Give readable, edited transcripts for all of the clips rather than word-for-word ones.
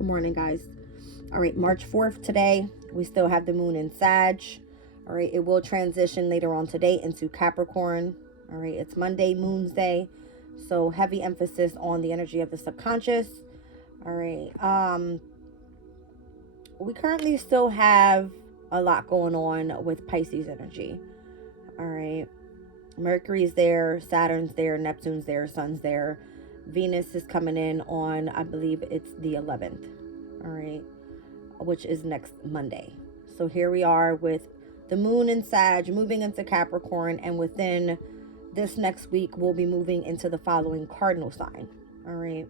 Good morning, guys. All right, March 4th today. We still have the moon in Sag. All right, it will transition later on today into Capricorn. All right, it's Monday, Moon's Day. So heavy emphasis on the energy of the subconscious. All right. We currently still have a lot going on with Pisces energy. All right. Mercury's there, Saturn's there, Neptune's there, Sun's there. Venus is coming in on, I believe it's the 11th. All right. Which is next Monday. So here we are with the moon in Sag moving into Capricorn, and within this next week we'll be moving into the following cardinal sign. All right.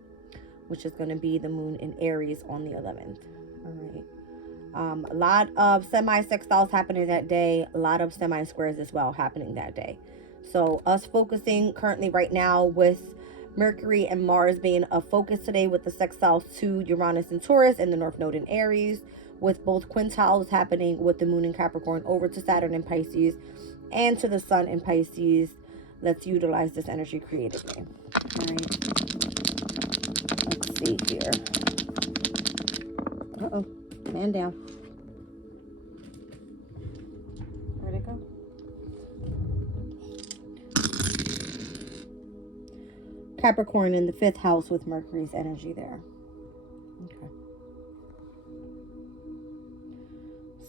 Which is going to be the moon in Aries on the 11th. All right. A lot of semi-sextiles happening that day. A lot of semi-squares as well happening that day. So us focusing currently right now with Mercury and Mars being a focus today with the sextiles to Uranus and Taurus and the North Node in Aries, with both quintiles happening with the moon in Capricorn over to Saturn in Pisces and to the sun in Pisces. Let's utilize this energy creatively. All right. Let's see here. Uh-oh. Man down. Where'd it go? Capricorn in the 5th house with Mercury's energy there. Okay.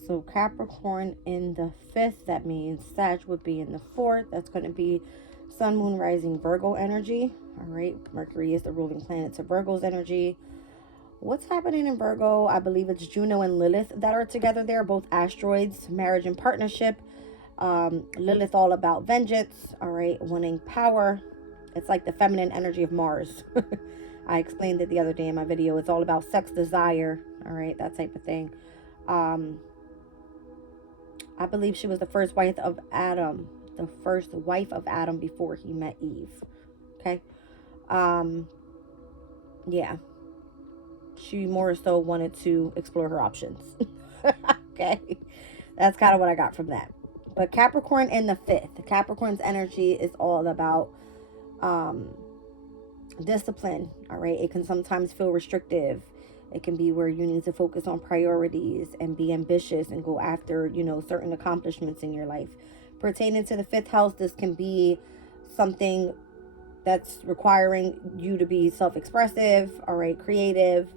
So Capricorn in the 5th, that means Sag would be in the 4th. That's going to be Sun, Moon, Rising, Virgo energy. All right. Mercury is the ruling planet to Virgo's energy. What's happening in Virgo? I believe it's Juno and Lilith that are together there, both asteroids, marriage and partnership. Lilith all about vengeance, all right, wanting power. It's like the feminine energy of Mars. I explained it the other day in my video. It's all about sex desire, all right, that type of thing. I believe she was the first wife of Adam, before he met Eve. Okay. Yeah. She more so wanted to explore her options. Okay. That's kind of what I got from that. But Capricorn in the 5th. Capricorn's energy is all about discipline. All right. It can sometimes feel restrictive. It can be where you need to focus on priorities and be ambitious and go after, certain accomplishments in your life. Pertaining to the 5th house, this can be something that's requiring you to be self-expressive, all right, creative.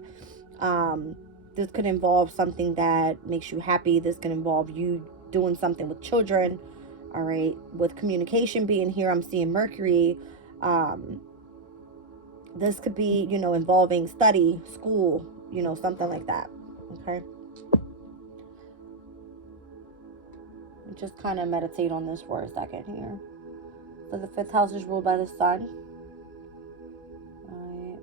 This could involve something that makes you happy. This can involve you doing something with children, all right. With communication being here, I'm seeing Mercury. This could be, involving study, school, something like that, okay. Just kind of meditate on this for a second here. So the 5th house is ruled by the sun. All right.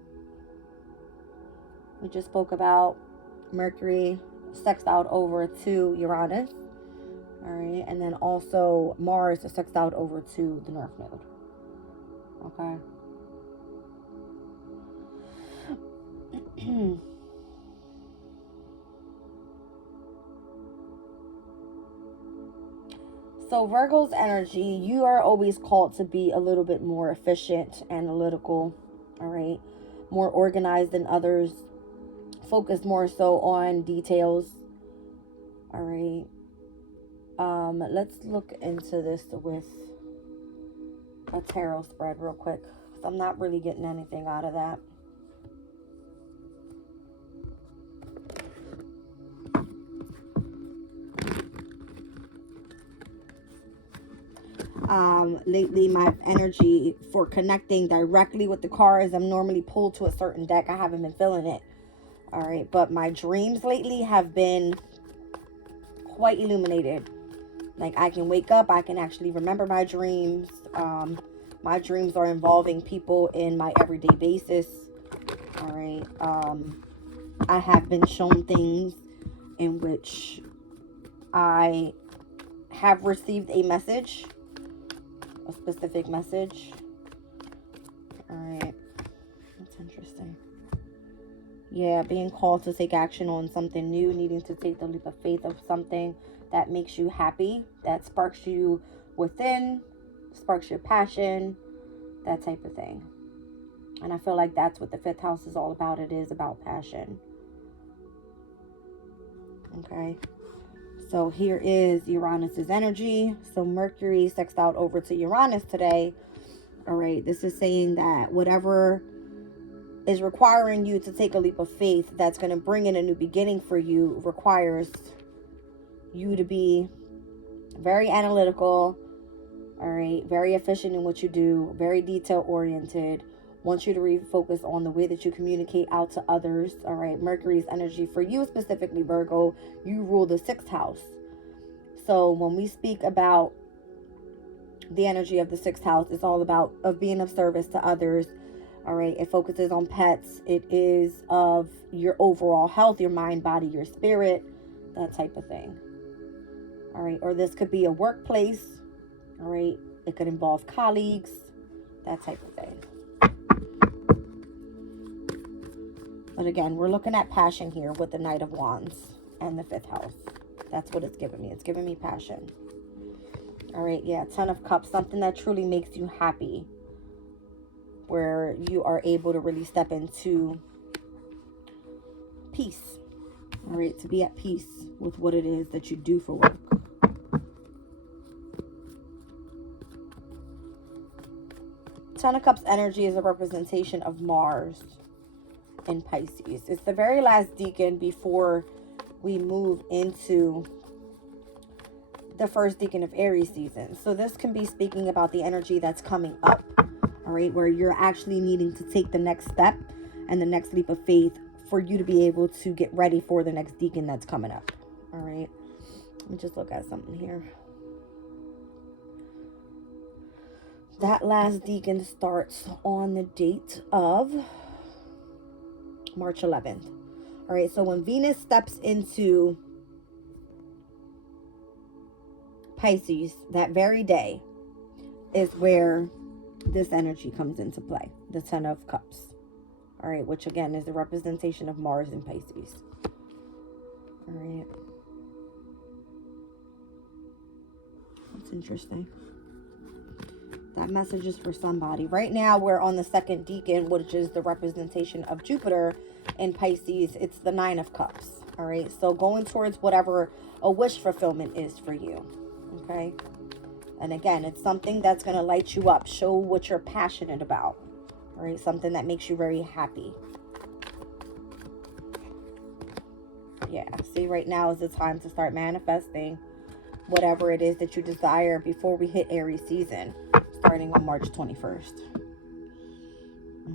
We just spoke about Mercury sextiled over to Uranus. All right. And then also Mars sextiled over to the North Node. Okay. So Virgo's energy, you are always called to be a little bit more efficient, analytical, all right, more organized than others, focus more so on details, all right. Let's look into this with a tarot spread real quick, because I'm not really getting anything out of that. Lately my energy for connecting directly with the cards, I'm normally pulled to a certain deck. I haven't been feeling it, all right, but my dreams lately have been quite illuminated. Like, I can wake up, I can actually remember my dreams. My dreams are involving people in my everyday basis, all right. I have been shown things in which I have received a message, a specific message. All right, that's interesting. Yeah, being called to take action on something new, needing to take the leap of faith of something that makes you happy, that sparks you within, sparks your passion, that type of thing. And I feel like that's what the 5th house is all about. It is about passion. Okay. So here is Uranus's energy. So Mercury sextiled over to Uranus today. All right. This is saying that whatever is requiring you to take a leap of faith that's going to bring in a new beginning for you requires you to be very analytical, all right, very efficient in what you do, very detail oriented. Want you to refocus on the way that you communicate out to others. All right, Mercury's energy for you specifically, Virgo, you rule the 6th house. So when we speak about the energy of the 6th house, it's all about of being of service to others. All right, it focuses on pets. It is of your overall health, your mind, body, your spirit, that type of thing. All right, or this could be a workplace. All right, it could involve colleagues, that type of thing. But again, we're looking at passion here with the Knight of Wands and the 5th house. That's what it's giving me. It's giving me passion. All right, yeah, 10 of Cups, something that truly makes you happy, where you are able to really step into peace. All right, to be at peace with what it is that you do for work. Ten of Cups energy is a representation of Mars in Pisces. It's the very last decan before we move into the first decan of Aries season. So this can be speaking about the energy that's coming up, all right, where you're actually needing to take the next step and the next leap of faith for you to be able to get ready for the next decan that's coming up. All right, let me just look at something here. That last decan starts on the date of March 11th. All right, so when Venus steps into Pisces, that very day is where this energy comes into play, the 10 of Cups. All right, which again is a representation of Mars in Pisces. All right. That's interesting. That message is for somebody. Right now, we're on the 2nd decan, which is the representation of Jupiter in Pisces. It's the 9 of Cups. All right. So going towards whatever a wish fulfillment is for you. Okay. And again, it's something that's going to light you up. Show what you're passionate about. All right. Something that makes you very happy. Yeah. See, right now is the time to start manifesting whatever it is that you desire before we hit Aries season, starting on March 21st.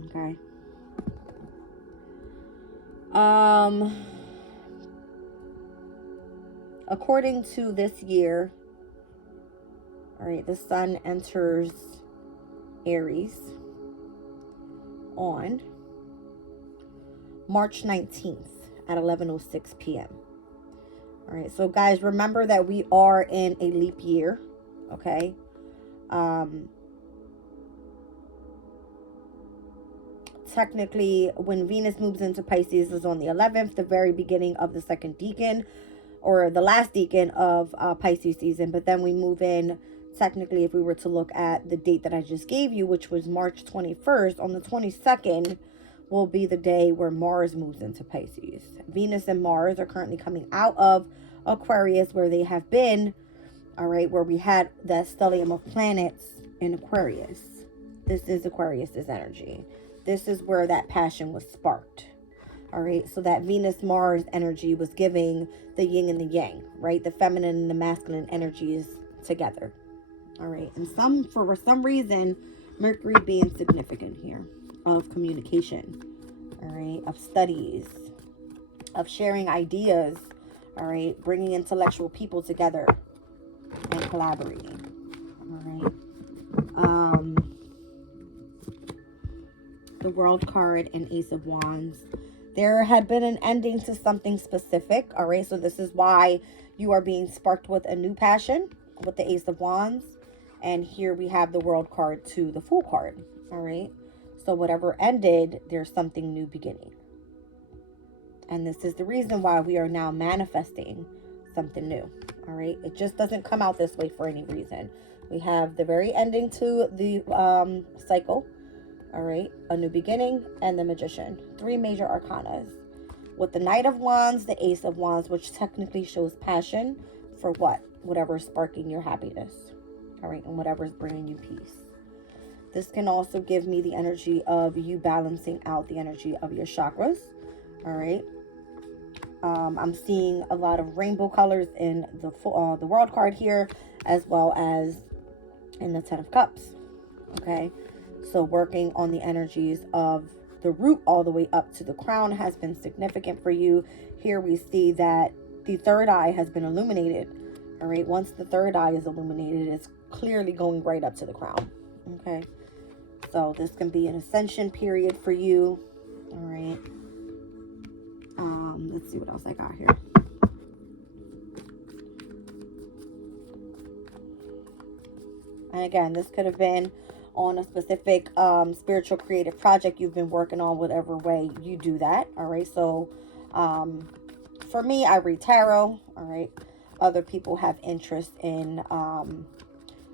Okay. According to this year, all right, the sun enters Aries on March 19th at 11:06 p.m. All right, so guys, remember that we are in a leap year, okay? Technically, when Venus moves into Pisces is on the 11th, the very beginning of the 2nd decan, or the last decan of Pisces season. But then we move in, technically, if we were to look at the date that I just gave you, which was March 21st, on the 22nd will be the day where Mars moves into Pisces. Venus and Mars are currently coming out of Aquarius, where they have been, all right, where we had that stellium of planets in Aquarius. This is Aquarius's energy. This is where that passion was sparked. All right, so that Venus-Mars energy was giving the yin and the yang, right? The feminine and the masculine energies together. All right, and for some reason, Mercury being significant here, of communication, all right, of studies, of sharing ideas, all right, bringing intellectual people together and collaborating, all right. The World card and Ace of Wands. There had been an ending to something specific, all right, so this is why you are being sparked with a new passion with the Ace of Wands. And here we have the World card to the Fool card, all right. So whatever ended, there's something new beginning. And this is the reason why we are now manifesting something new, all right. It just doesn't come out this way for any reason. We have the very ending to the cycle, all right, a new beginning, and the Magician. 3 major arcanas. With the Knight of Wands, the Ace of Wands, which technically shows passion for what? Whatever's sparking your happiness. All right, and whatever's bringing you peace. This can also give me the energy of you balancing out the energy of your chakras. All right. I'm seeing a lot of rainbow colors in the World card here, as well as in the Ten of Cups. Okay. So working on the energies of the root all the way up to the crown has been significant for you. Here we see that the third eye has been illuminated. All right. Once the third eye is illuminated, it's clearly going right up to the crown. Okay. So this can be an ascension period for you. All right. Let's see what else I got here. And again, this could have been on a specific spiritual creative project you've been working on, whatever way you do that. All right. So for me, I read tarot. All right. Other people have interest in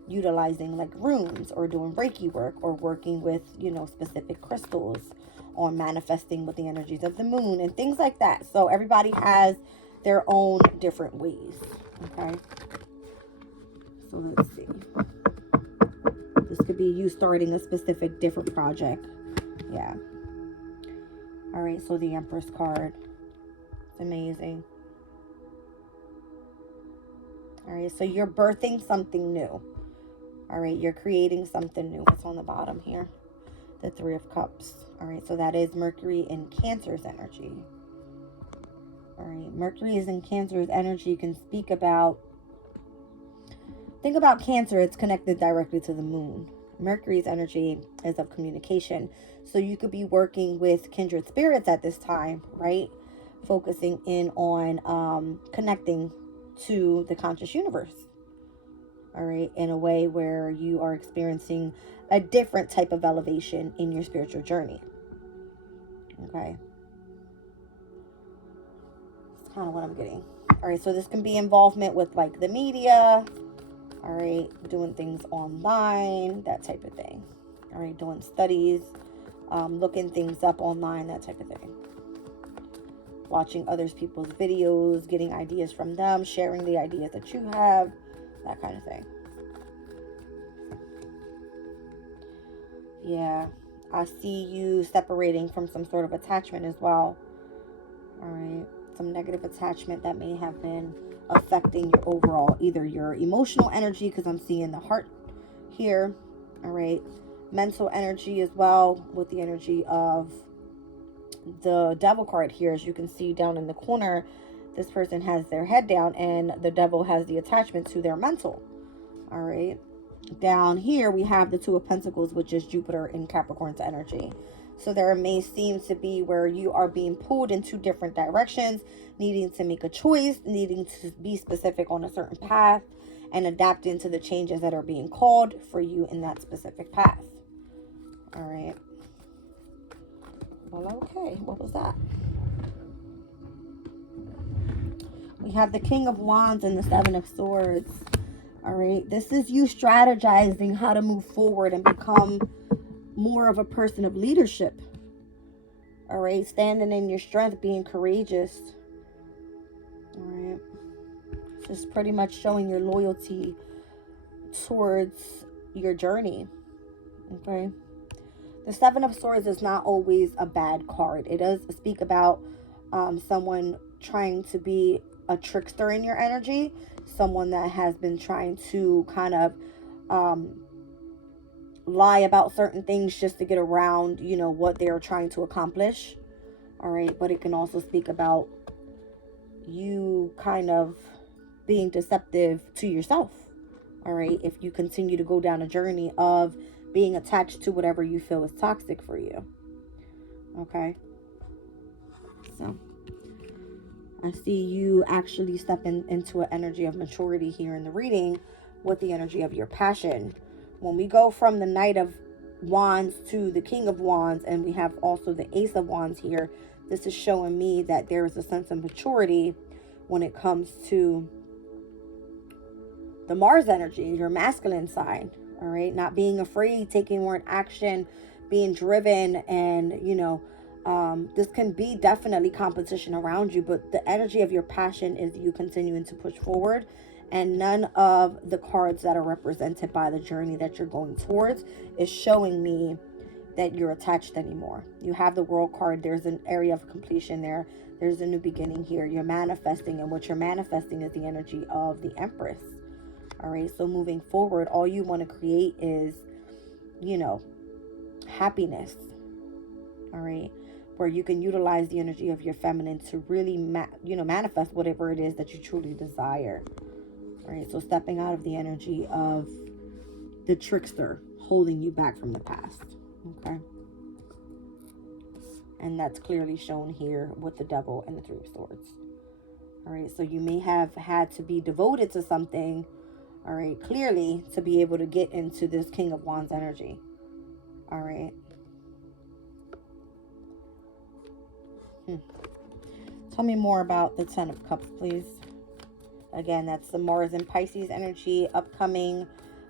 utilizing like runes or doing Reiki work or working with, specific crystals or manifesting with the energies of the moon and things like that. So everybody has their own different ways. Okay. So let's see. This could be you starting a specific different project. Yeah. All right. So the Empress card. It's amazing. All right. So you're birthing something new. All right. You're creating something new. What's on the bottom here? The Three of Cups. All right. So that is Mercury in Cancer's energy. All right. Mercury is in Cancer's energy. You can speak about, think about Cancer. It's connected directly to the moon. Mercury's energy is of communication. So you could be working with kindred spirits at this time, right? Focusing in on connecting to the conscious universe. All right. In a way where you are experiencing a different type of elevation in your spiritual journey. Okay. That's kind of what I'm getting. All right. So this can be involvement with like the media. All right. Doing things online, that type of thing. All right. Doing studies, looking things up online, that type of thing. Watching other people's videos, getting ideas from them, sharing the ideas that you have, that kind of thing. Yeah, I see you separating from some sort of attachment as well. All right, some negative attachment that may have been affecting your overall, either your emotional energy, because I'm seeing the heart here. All right, mental energy as well, with the energy of the Devil card here. As you can see down in the corner, this person has their head down and the Devil has the attachment to their mental. All right. Down here, we have the Two of Pentacles, which is Jupiter in Capricorn's energy. So there may seem to be where you are being pulled in two different directions, needing to make a choice, needing to be specific on a certain path, and adapting to the changes that are being called for you in that specific path. All right. Well, okay. What was that? We have the King of Wands and the Seven of Swords. All right. This is you strategizing how to move forward and become more of a person of leadership. All right. Standing in your strength, being courageous. All right. Just pretty much showing your loyalty towards your journey. Okay. The Seven of Swords is not always a bad card. It does speak about someone trying to be a trickster in your energy. Someone that has been trying to kind of lie about certain things just to get around, what they're trying to accomplish. All right. But it can also speak about you kind of being deceptive to yourself. All right. If you continue to go down a journey of being attached to whatever you feel is toxic for you. Okay. So I see you actually stepping into an energy of maturity here in the reading with the energy of your passion. When we go from the Knight of Wands to the King of Wands, and we have also the Ace of Wands here, this is showing me that there is a sense of maturity when it comes to the Mars energy, your masculine side. All right. Not being afraid, taking more action, being driven, and, This can be definitely competition around you, but the energy of your passion is you continuing to push forward, and none of the cards that are represented by the journey that you're going towards is showing me that you're attached anymore. You have the World card. There's an area of completion there. There's a new beginning here. You're manifesting, and what you're manifesting is the energy of the Empress. All right, so moving forward, all you want to create is, happiness. All right, where you can utilize the energy of your feminine to really manifest whatever it is that you truly desire. All right, so stepping out of the energy of the trickster holding you back from the past. Okay, and that's clearly shown here with the Devil and the Three of Swords. All right, so you may have had to be devoted to something, all right, clearly, to be able to get into this King of Wands energy. All right. Tell me more about the Ten of Cups, please. Again, that's the Mars and Pisces energy, upcoming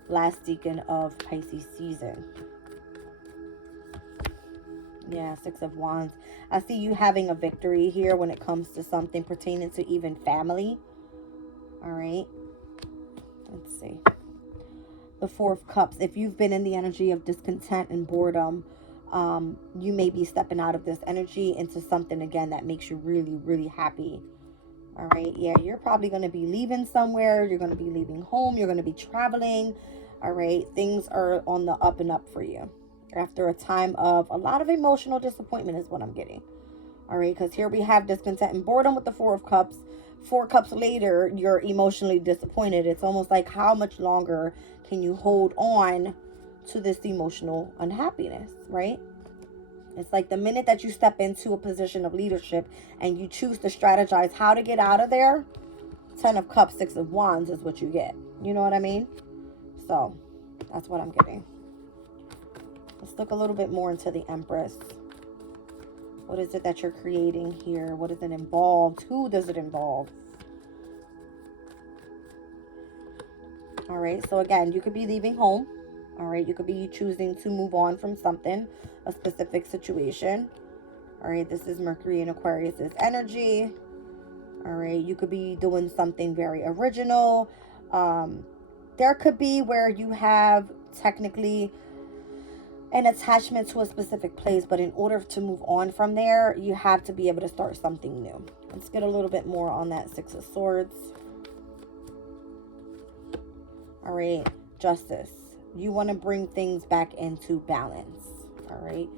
last decan of Pisces season. Yeah, Six of Wands. I see you having a victory here when it comes to something pertaining to even family. All right. Let's see. The Four of Cups. If you've been in the energy of discontent and boredom, you may be stepping out of this energy into something, again, that makes you really, really happy. All right. Yeah, you're probably going to be leaving somewhere. You're going to be leaving home. You're going to be traveling. All right. Things are on the up and up for you. After a time of a lot of emotional disappointment is what I'm getting. All right. Because here we have discontent and boredom with the Four of Cups. 4 cups later, you're emotionally disappointed. It's almost like, how much longer can you hold on to this emotional unhappiness, right? It's like the minute that you step into a position of leadership and you choose to strategize how to get out of there, 10 of Cups, 6 of Wands is what you get. You know what I mean? So that's what I'm getting. Let's look a little bit more into the Empress. What is it that you're creating here? What is it involved? Who does it involve? All right. So again, you could be leaving home. All right. You could be choosing to move on from something, a specific situation. All right. This is Mercury and Aquarius's energy. All right. You could be doing something very original. There could be where you have technically an attachment to a specific place, but in order to move on from there, you have to be able to start something new. Let's get a little bit more on that Six of Swords. All right, Justice. You want to bring things back into balance. All right,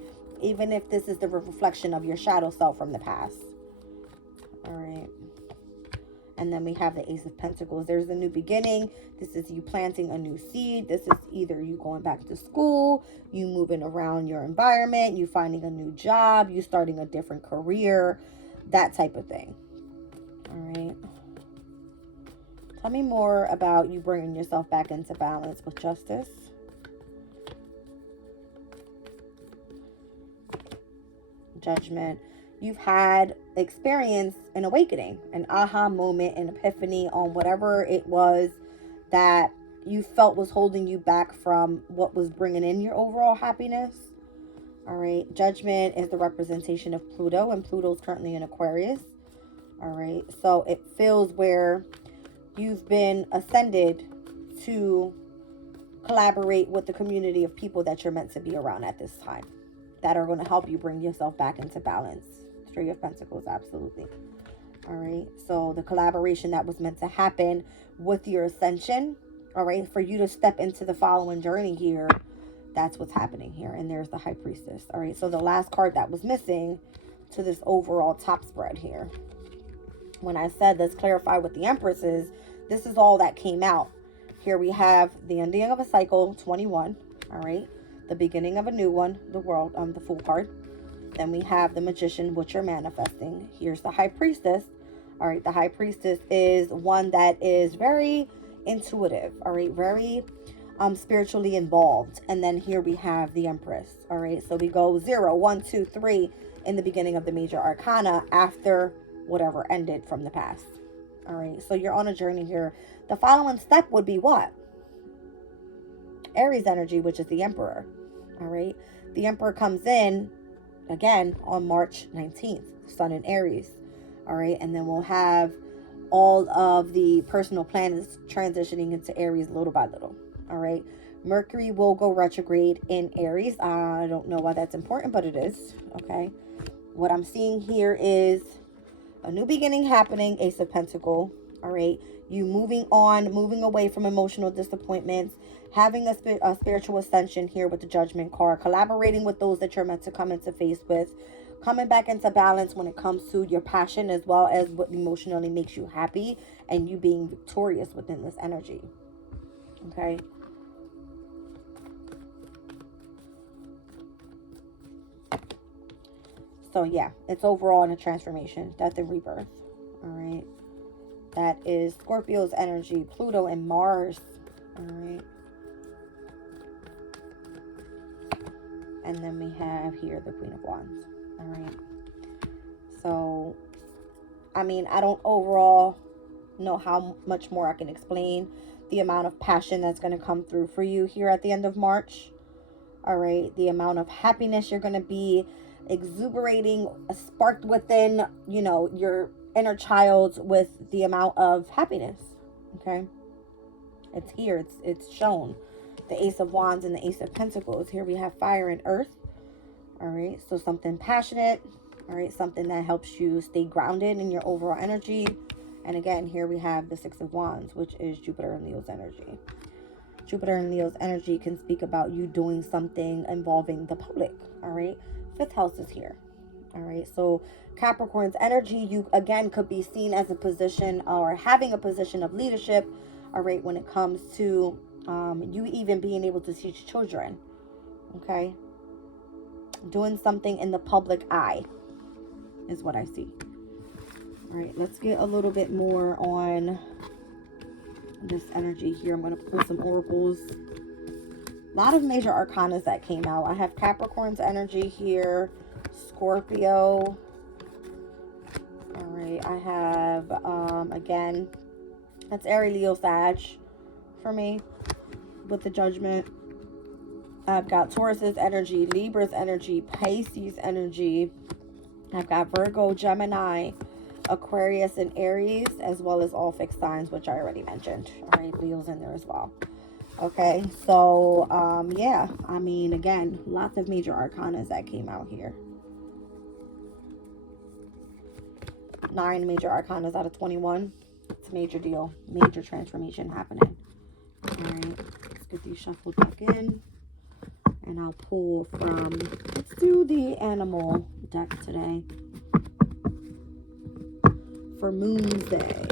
even if this is the reflection of your shadow self from the past. All right. And then we have the Ace of Pentacles. There's a new beginning. This is you planting a new seed. This is either you going back to school, you moving around your environment, you finding a new job, you starting a different career, that type of thing. All right. Tell me more about you bringing yourself back into balance with Justice. Judgment. You've had experience an awakening, an aha moment, an epiphany on whatever it was that you felt was holding you back from what was bringing in your overall happiness. All right. Judgment is the representation of Pluto, and Pluto's currently in Aquarius. All right. So it feels where you've been ascended to collaborate with the community of people that you're meant to be around at this time, that are going to help you bring yourself back into balance. Three of Pentacles, absolutely. All right, so the collaboration that was meant to happen with your ascension, all right, for you to step into the following journey here, that's what's happening here. And there's the High Priestess. All right, so the last card that was missing to this overall top spread here, when I said let's clarify what the Empress is, this is all that came out. Here we have the ending of a cycle, 21, all right, the beginning of a new one, the World, the Fool card. Then we have the Magician, which you're manifesting. Here's the High Priestess. All right, the High Priestess is one that is very intuitive. All right, very spiritually involved. And then here we have the Empress. All right, so we go 0, 1, 2, 3 in the beginning of the major arcana after whatever ended from the past. All right, so you're on a journey here. The following step would be what? Aries energy, which is the Emperor. All right, the Emperor comes in again on March 19th, Sun in Aries. All right. And then we'll have all of the personal planets transitioning into Aries little by little. All right. Mercury will go retrograde in Aries. I don't know why that's important, but it is. Okay. What I'm seeing here is a new beginning happening, Ace of Pentacle. All right. You moving on, moving away from emotional disappointments, having a spiritual ascension here with the Judgment card, collaborating with those that you're meant to come into face with, coming back into balance when it comes to your passion as well as what emotionally makes you happy, and you being victorious within this energy. Okay. So yeah, it's overall in a transformation, death and rebirth. All right. That is Scorpio's energy, Pluto and Mars. All right. And then we have here the Queen of Wands. All right. So, I mean, I don't overall know how much more I can explain the amount of passion that's going to come through for you here at the end of March. All right. The amount of happiness you're going to be exuberating, sparked within, you know, your inner child with the amount of happiness. Okay. It's here. It's shown. The Ace of Wands and the Ace of Pentacles. Here we have fire and earth. All right. So something passionate. All right. Something that helps you stay grounded in your overall energy. And again, here we have the Six of Wands, which is Jupiter and Leo's energy. Jupiter and Leo's energy can speak about you doing something involving the public. All right. Fifth house is here. All right. So Capricorn's energy, you again could be seen as a position or having a position of leadership. All right. When it comes to you even being able to teach children. Okay. Doing something in the public eye is what I see. All right. Let's get a little bit more on this energy here. I'm going to pull some oracles. A lot of major arcanas that came out. I have Capricorn's energy here. Scorpio. All right. I have, again, that's Aries, Leo, Sag for me with the Judgment. I've got Taurus's energy, Libra's energy, Pisces energy. I've got Virgo, Gemini, Aquarius, and Aries, as well as all fixed signs, which I already mentioned. All right, Leo's in there as well. Okay, so, yeah, I mean, again, lots of major arcanas that came out here. 9 major arcanas out of 21. It's a major deal. Major transformation happening. All right, let's get these shuffled back in. And I'll pull from, let's do the animal deck today. For Moon's Day.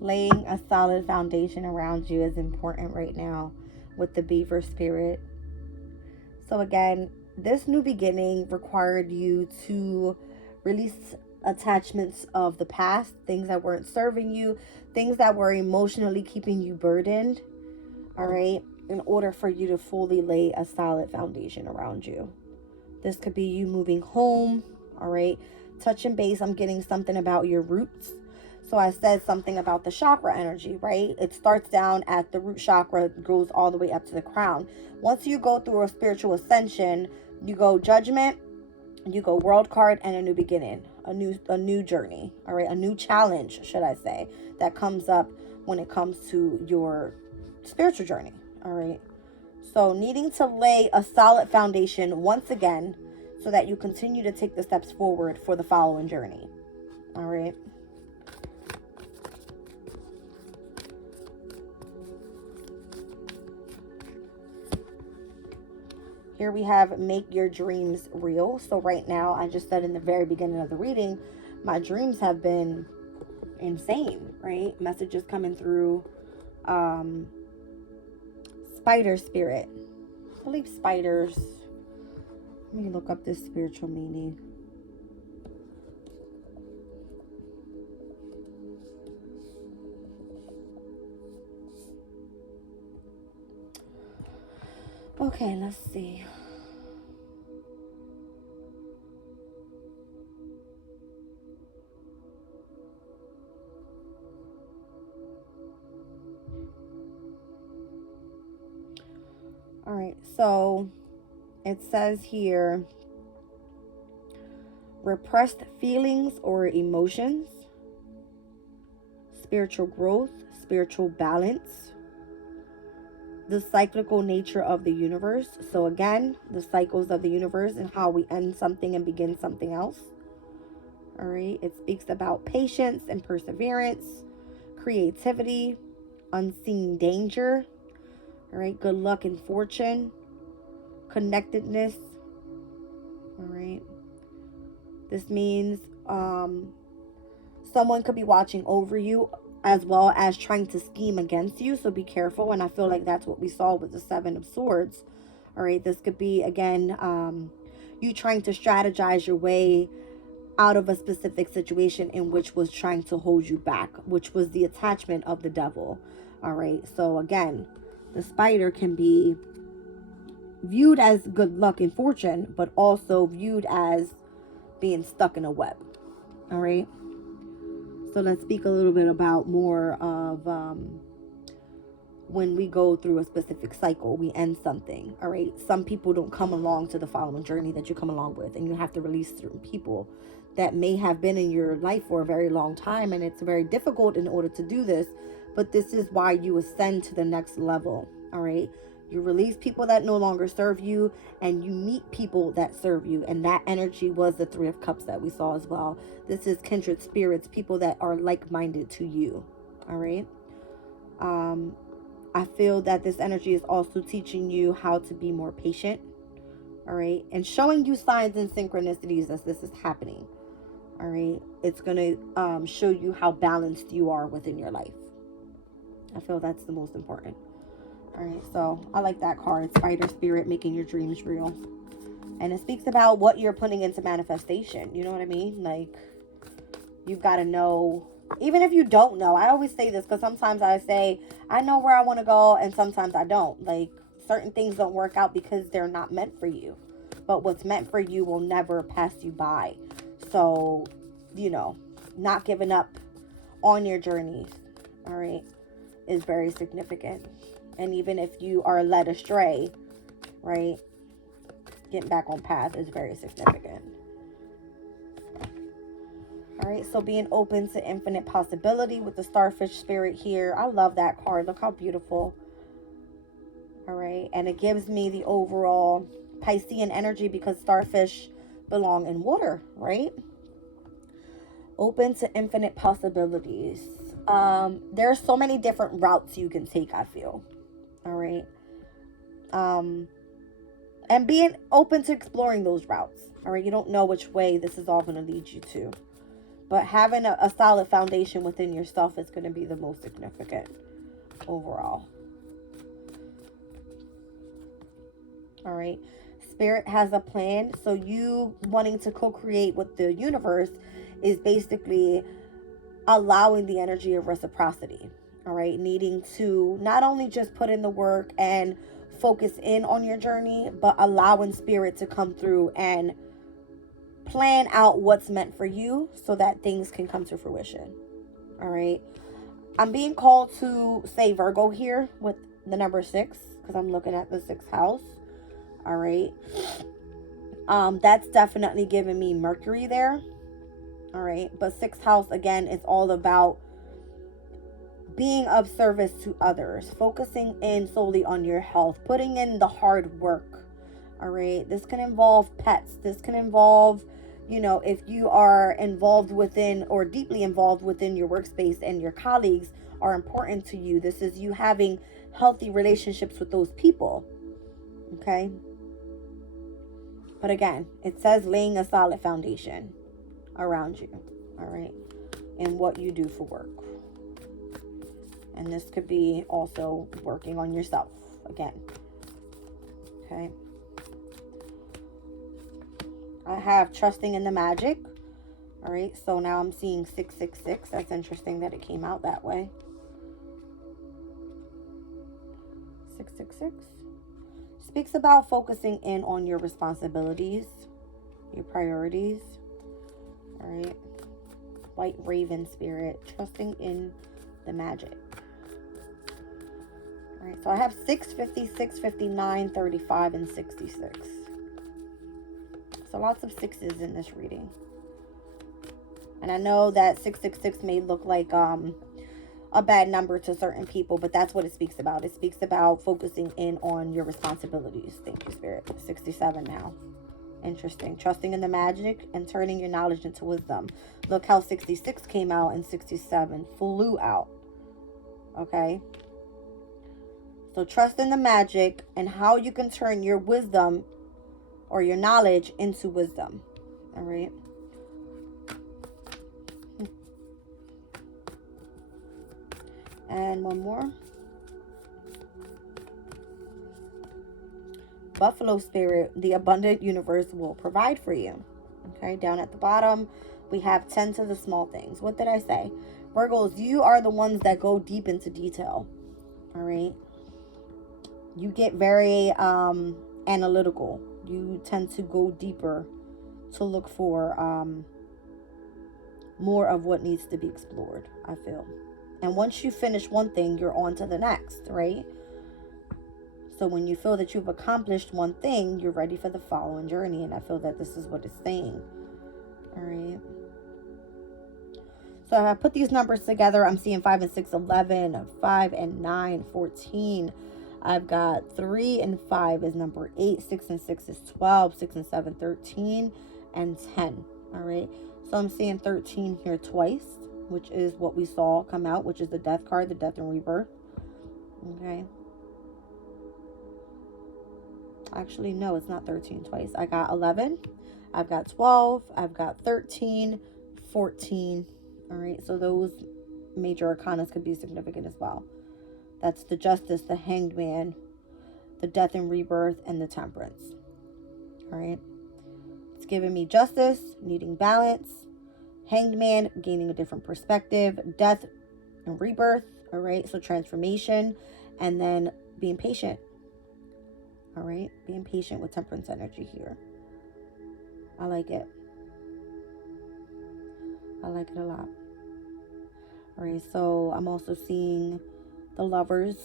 Laying a solid foundation around you is important right now with the beaver spirit. So again, this new beginning required you to release attachments of the past, things that weren't serving you, things that were emotionally keeping you burdened, all right, in order for you to fully lay a solid foundation around you. This could be you moving home, all right, touching base. I'm getting something about your roots. So I said something about the chakra energy, right? It starts down at the root chakra, goes all the way up to the crown. Once you go through a spiritual ascension, you go Judgment, you go World card, and a new beginning, a new journey, all right? A new challenge, should I say, that comes up when it comes to your spiritual journey, all right? So needing to lay a solid foundation once again so that you continue to take the steps forward for the following journey, all right? Here we have make your dreams real. So right now, I just said in the very beginning of the reading, my dreams have been insane, right? Messages coming through. Spider spirit. I believe spiders. Let me look up this spiritual meaning. Okay, let's see. All right, so it says here, repressed feelings or emotions, spiritual growth, spiritual balance, the cyclical nature of the universe. So again, the cycles of the universe and how we end something and begin something else. All right, it speaks about patience and perseverance, creativity, unseen danger. All right, good luck and fortune, connectedness. All right, this means someone could be watching over you as well as trying to scheme against you, so be careful. And I feel like that's what we saw with the Seven of Swords. All right, this could be again you trying to strategize your way out of a specific situation in which was trying to hold you back, which was the attachment of the devil. All right, so again, the spider can be viewed as good luck and fortune, but also viewed as being stuck in a web. All right, so let's speak a little bit about more of when we go through a specific cycle, we end something. All right, some people don't come along to the following journey that you come along with, and you have to release certain people that may have been in your life for a very long time, and it's very difficult in order to do this, but this is why you ascend to the next level. All right, you release people that no longer serve you, and you meet people that serve you, and that energy was the Three of Cups that we saw as well. This is kindred spirits, people that are like-minded to you. All right, I feel that this energy is also teaching you how to be more patient. All right, and showing you signs and synchronicities as this is happening. All right, it's going to show you how balanced you are within your life. I feel that's the most important. All right, so I like that card, Spider Spirit, making your dreams real. And it speaks about what you're putting into manifestation. You know what I mean? Like, you've got to know, even if you don't know. I always say this because sometimes I say, I know where I want to go, and sometimes I don't. Like, certain things don't work out because they're not meant for you. But what's meant for you will never pass you by. So, you know, not giving up on your journeys, all right, is very significant. And even if you are led astray, right, getting back on path is very significant. All right, so being open to infinite possibility with the starfish spirit here. I love that card. Look how beautiful. All right, and it gives me the overall Piscean energy because starfish belong in water, right? Open to infinite possibilities. There are so many different routes you can take, I feel. All right. And being open to exploring those routes. All right, you don't know which way this is all going to lead you to. But having a solid foundation within yourself is going to be the most significant overall. All right. Spirit has a plan. So you wanting to co-create with the universe is basically allowing the energy of reciprocity. All right. Needing to not only just put in the work and focus in on your journey, but allowing spirit to come through and plan out what's meant for you so that things can come to fruition. All right. I'm being called to say Virgo here with the number 6 because I'm looking at the 6th house. All right. That's definitely giving me Mercury there. All right. But 6th house, again, it's all about being of service to others, focusing in solely on your health, putting in the hard work. All right. This can involve pets. This can involve, you know, if you are involved within or deeply involved within your workspace and your colleagues are important to you. This is you having healthy relationships with those people. Okay. But again, it says laying a solid foundation around you. all right, in what you do for work. And this could be also working on yourself again. Okay. I have trusting in the magic. All right. So now I'm seeing 666. That's interesting that it came out that way. 666 speaks about focusing in on your responsibilities, your priorities. All right. White raven spirit, trusting in the magic. All right, so I have 656, 59, 35, and 66. So lots of sixes in this reading. And I know that 666 may look like a bad number to certain people, but that's what it speaks about. It speaks about focusing in on your responsibilities. Thank you, Spirit. 67 now. Interesting. Trusting in the magic and turning your knowledge into wisdom. Look how 66 came out and 67 flew out. Okay. So trust in the magic and how you can turn your wisdom or your knowledge into wisdom. All right. And one more. Buffalo spirit, the abundant universe will provide for you. Okay, down at the bottom, we have 10 to the small things. What did I say? Virgos, you are the ones that go deep into detail. All right. You get very analytical. You tend to go deeper to look for more of what needs to be explored, I feel. And once you finish one thing, you're on to the next, right? So when you feel that you've accomplished one thing, you're ready for the following journey. And I feel that this is what it's saying. All right. So I put these numbers together. I'm seeing 5 and 6, 11, 5 and 9, 14. I've got 3 and 5 is number 8, 6 and 6 is 12, 6 and 7, 13, and 10. All right. So I'm seeing 13 here twice, which is what we saw come out, which is the death card, the death and rebirth. Okay. Actually, no, it's not 13 twice. I got 11. I've got 12. I've got 13, 14. All right. So those major arcanas could be significant as well. That's the justice, the hanged man, the death and rebirth, and the temperance. All right. It's giving me justice, needing balance, hanged man, gaining a different perspective, death and rebirth. All right. So transformation, and then being patient. All right. Being patient with temperance energy here. I like it. I like it a lot. All right. So I'm also seeing the lovers,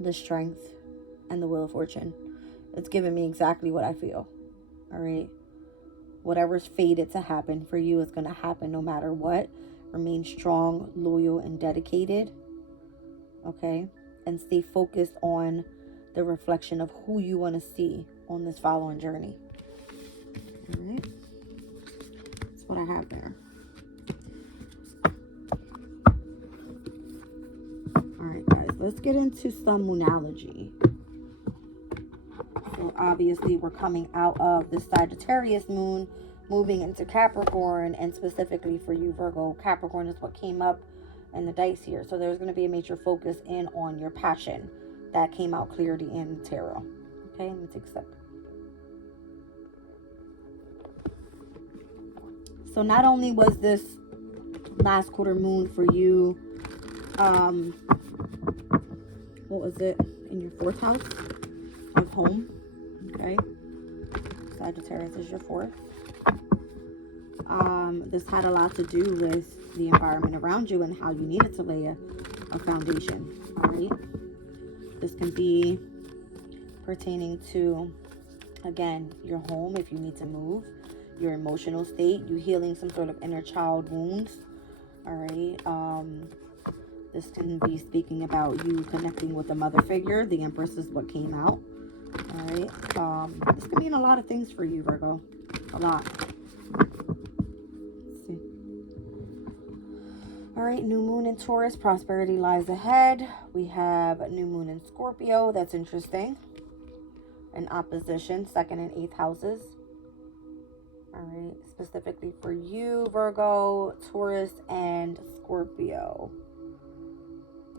the strength, and the wheel of fortune. It's giving me exactly what I feel. All right. Whatever's fated to happen for you is going to happen no matter what. Remain strong, loyal, and dedicated. Okay. And stay focused on the reflection of who you want to see on this following journey. All right. That's what I have there. All right, guys, let's get into some moonology. So obviously we're coming out of the Sagittarius moon, moving into Capricorn, and specifically for you, Virgo, Capricorn is what came up in the dice here. So there's going to be a major focus in on your passion. That came out clarity in tarot. Okay, let me take a sip. So not only was this last quarter moon for you, what was it, in your 4th house of home? Okay, Sagittarius is your 4th. This had a lot to do with the environment around you and how you needed to lay a foundation. All right. This can be pertaining to, again, your home if you need to move, your emotional state, you healing some sort of inner child wounds. All right. This can be speaking about you connecting with a mother figure. The Empress is what came out. All right. This can mean a lot of things for you, Virgo. A lot. Let's see. All right, new moon in Taurus, prosperity lies ahead. We have new moon in Scorpio. That's interesting. In opposition, 2nd and 8th houses. All right, specifically for you, Virgo, Taurus, and Scorpio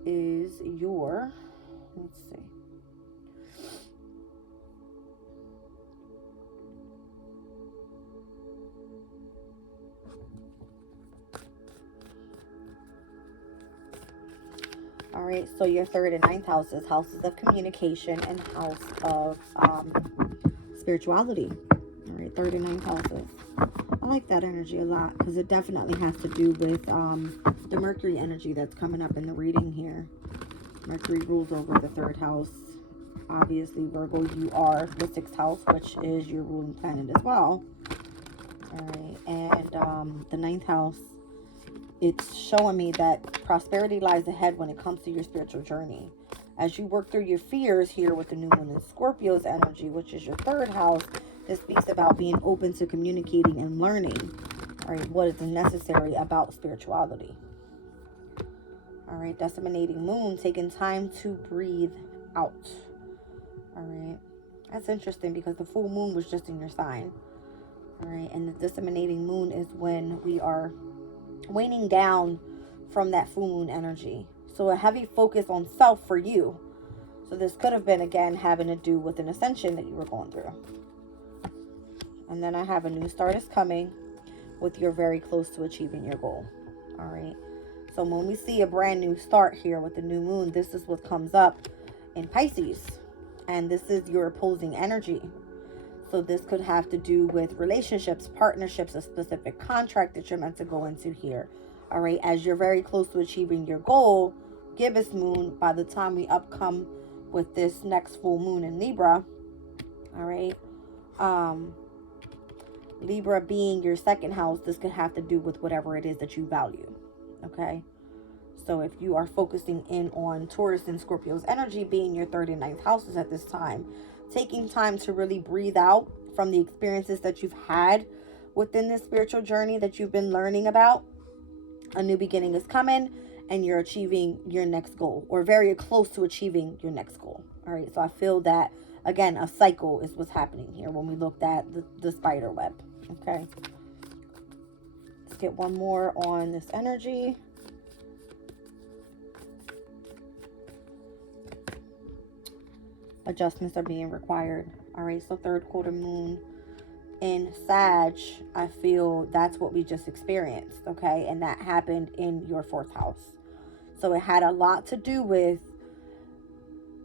is your, let's see. All right, so your third and ninth houses, houses of communication and house of spirituality. All right, third and ninth houses. I like that energy a lot because it definitely has to do with the Mercury energy that's coming up in the reading here. Mercury rules over the third house. Obviously, Virgo, you are the sixth house, which is your ruling planet as well. All right, and the ninth house, it's showing me that prosperity lies ahead when it comes to your spiritual journey. As you work through your fears here with the new moon in Scorpio's energy, which is your third house, this speaks about being open to communicating and learning, all right, what is necessary about spirituality. All right, disseminating moon, taking time to breathe out. All right, that's interesting because the full moon was just in your sign. All right, and the disseminating moon is when we are waning down from that full moon energy. So a heavy focus on self for you. So this could have been, again, having to do with an ascension that you were going through. And then I have a new start is coming with you're very close to achieving your goal. All right. So when we see a brand new start here with the new moon, this is what comes up in Pisces. And this is your opposing energy. So this could have to do with relationships, partnerships, a specific contract that you're meant to go into here. All right. As you're very close to achieving your goal, gibbous moon, by the time we come with this next full moon in Libra. All right. Libra being your second house, this could have to do with whatever it is that you value. Okay. So if you are focusing in on Taurus and Scorpio's energy being your third and ninth houses at this time, taking time to really breathe out from the experiences that you've had within this spiritual journey that you've been learning about. A new beginning is coming and you're achieving your next goal, or very close to achieving your next goal. All right. So I feel that, again, a cycle is what's happening here when we looked at the spider web. Okay. Let's get one more on this energy. Adjustments are being required. All right. So third quarter moon in Sag, I feel that's what we just experienced. Okay. And that happened in your fourth house. So it had a lot to do with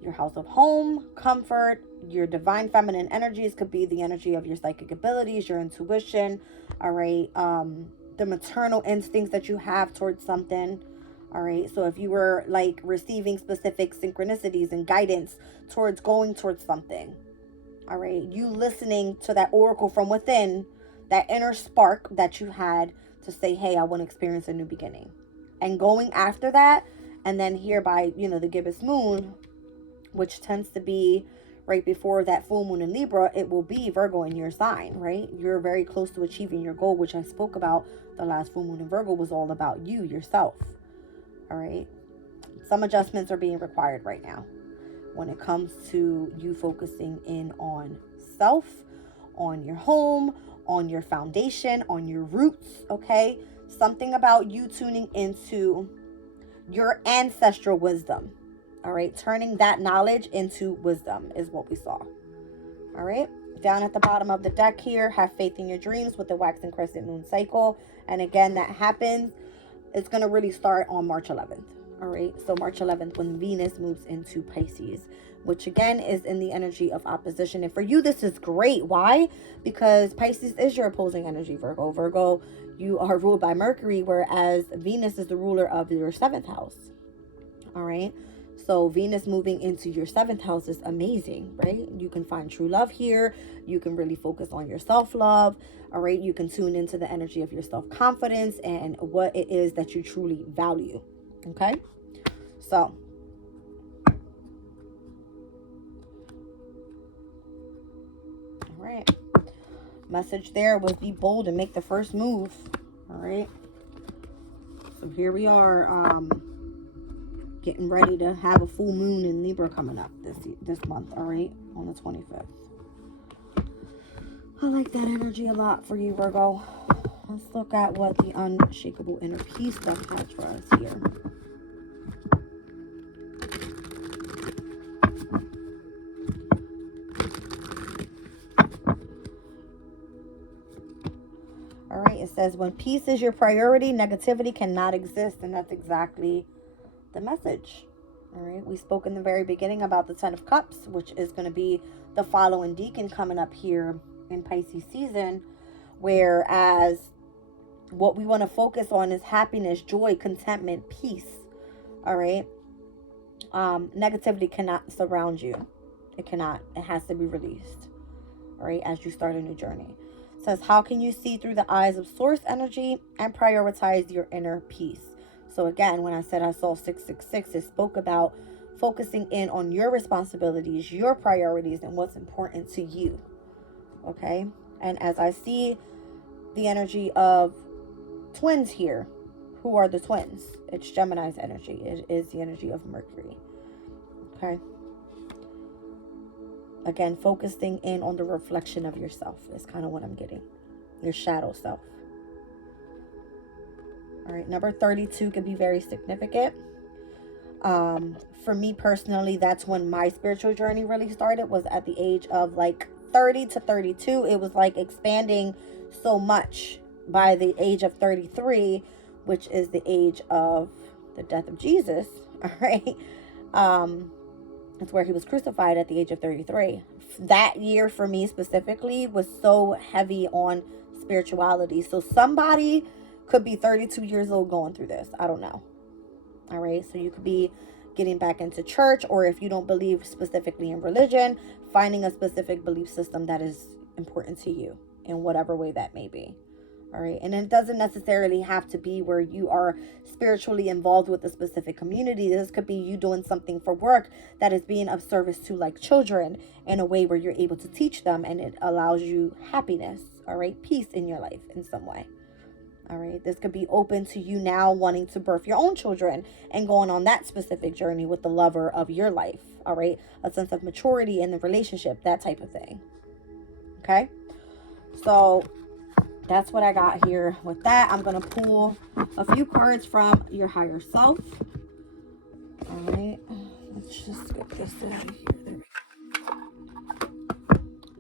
your house of home, comfort, your divine feminine energies could be the energy of your psychic abilities, your intuition, all right, the maternal instincts that you have towards something, all right. So if you were like receiving specific synchronicities and guidance towards going towards something, all right, you listening to that oracle from within, that inner spark that you had to say, hey, I want to experience a new beginning, and going after that. And then here by, the gibbous moon, which tends to be right before that full moon in Libra, it will be Virgo in your sign, right? You're very close to achieving your goal, which I spoke about. The last full moon in Virgo was all about you, yourself. All right. Some adjustments are being required right now when it comes to you focusing in on self, on your home, on your foundation, on your roots. Okay. Something about you tuning into your ancestral wisdom. All right. Turning that knowledge into wisdom is what we saw. All right. Down at the bottom of the deck here, have faith in your dreams with the wax and crescent moon cycle. And again, that happens. It's going to really start on March 11th. All right. So March 11th, when Venus moves into Pisces, which again is in the energy of opposition. And for you, this is great. Why? Because Pisces is your opposing energy, Virgo. Virgo, you are ruled by Mercury, whereas Venus is the ruler of your seventh house. All right. So Venus moving into your seventh house is amazing, right? You can find true love here. You can really focus on your self-love. All right. You can tune into the energy of your self-confidence and what it is that you truly value. Okay. So all right. Message there was be bold and make the first move. All right. So here we are. Getting ready to have a full moon in Libra coming up this month, all right, on the 25th. I like that energy a lot for you, Virgo. Let's look at what the unshakable inner peace deck has for us here. All right, it says when peace is your priority, negativity cannot exist. And that's exactly the message. All right, we spoke in the very beginning about the Ten of Cups, which is going to be the following deacon coming up here in Pisces season. Whereas what we want to focus on is happiness, joy, contentment, peace. All right. Negativity cannot surround you. It cannot. It has to be released. All right. As you start a new journey. It says, how can you see through the eyes of source energy and prioritize your inner peace? So again, when I said I saw 666, it spoke about focusing in on your responsibilities, your priorities, and what's important to you. Okay. And as I see the energy of twins here, who are the twins? It's Gemini's energy. It is the energy of Mercury. Okay. Again, focusing in on the reflection of yourself is kind of what I'm getting. Your shadow self. All right. Number 32 could be very significant. For me personally, that's when my spiritual journey really started, was at the age of like 30 to 32. It was like expanding so much by the age of 33, which is the age of the death of Jesus. All right. That's where he was crucified at the age of 33. That year for me specifically was so heavy on spirituality. So somebody could be 32 years old going through this. I don't know. All right. So you could be getting back into church, or if you don't believe specifically in religion, finding a specific belief system that is important to you in whatever way that may be. All right. And it doesn't necessarily have to be where you are spiritually involved with a specific community. This could be you doing something for work that is being of service to like children in a way where you're able to teach them, and it allows you happiness. All right. Peace in your life in some way. All right. This could be open to you now wanting to birth your own children and going on that specific journey with the lover of your life. All right. A sense of maturity in the relationship, that type of thing. Okay. So that's what I got here with that. I'm going to pull a few cards from your higher self. All right. Let's just get this out of here. There we go.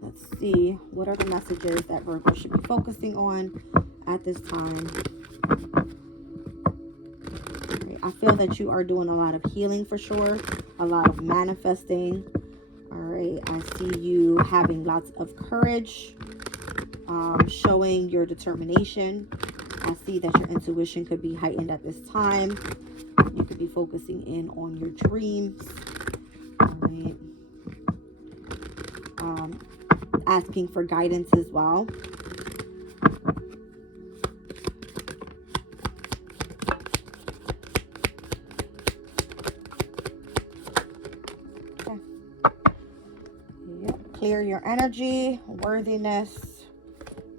Let's see. What are the messages that Virgo should be focusing on at this time? Right. I feel that you are doing a lot of healing for sure. A lot of manifesting. All right. I see you having lots of courage. Showing your determination. I see that your intuition could be heightened at this time. You could be focusing in on your dreams. All right. Asking for guidance as well. Okay. Yep. Clear your energy, worthiness,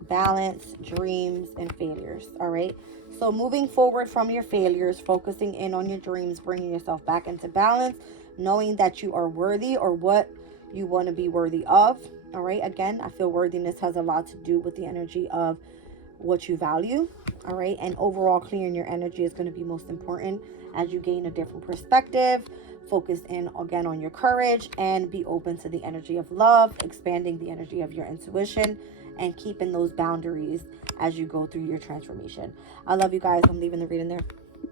balance, dreams, and failures. All right. So moving forward from your failures, focusing in on your dreams, bringing yourself back into balance, knowing that you are worthy or what you want to be worthy of. All right. Again, I feel worthiness has a lot to do with the energy of what you value. All right. And overall clearing your energy is going to be most important as you gain a different perspective. Focus in again on your courage and be open to the energy of love, expanding the energy of your intuition, and keeping those boundaries as you go through your transformation. I love you guys. I'm leaving the reading there.